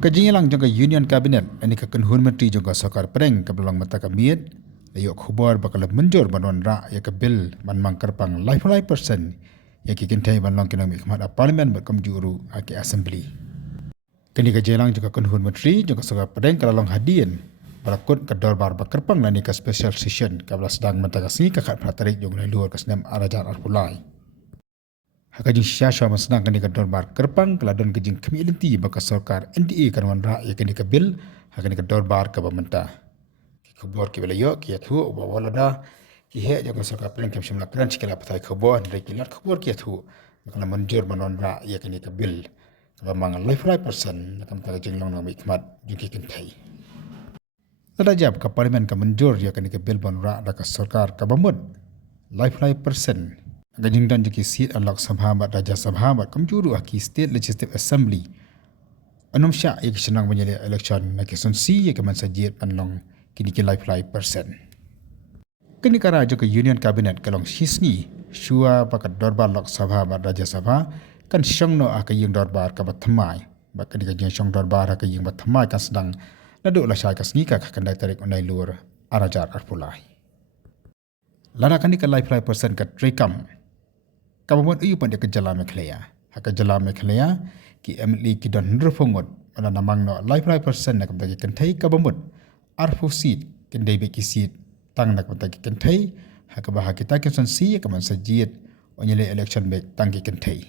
Kajian jangka Union Cabinet ini kakan Hun Menteri jangka Sarkar Pereng kebelang mata kamiet ayok khubar bakal menjor banon ra ya ke bil man mangkerpang life person ya kikintai banlong kinang mikmat parlimen berkamjuru ake assembly. Kini kajian jangka kan Hun Menteri jangka Sarkar Pereng kalalong hadian berakut ke dorbar bakerpang lani ke special session kabla sedang mata kasih kakak pratarik jangka luar kesnem arajar arpulai. Hakajing syasya masnang kani kador bar kerpang keladon kejing kemilenti baka sarkar NDA kan wan ra ya kani kabil hakani kador bar ka bamenta ki khobor ki belayo ki athu wa walada ki he jaga sarkar plan kam shimla plan chikala patai khobor regular khobor ki athu kana manjur manon ra ya kani kabil ka mang life right person kam ta jing long nami khmat juki kentai tada jab ka parlimen ka manjur ya kani kabil ban ra da ka sarkar ka bamut life right person Gajing dan jeki seat unlock Sabhabat Raja Sabhabat kamjuru aki State Legislative Assembly. Anum syak ia kesenang menyelek election na kesonsi ia keman sajid panlong kini ki life person. Kini kara joka Union Cabinet kalong sisni shua pakat dorbar lok Sabhabat Raja Sabha kan syong no aka yung dorbar ka bathamai. Baka di kajing syong dorbar aka yung bathamai kan sedang naduk la syai kasni ka kakandai tarik unai luar arajar arpulai. Larakan ni ka life person ka trekam. Kabamot uyu pandai ke Jalan Mekhlaya. Haka Jalan Mekhlaya ki emli ki don nrufungot mana namang no life person nak bagi kentai kabamot arfu seat kendai be ki seat tang nak bagi kentai haka bah kita ke sonsi ka man sajid onyele election be tang ki kentai.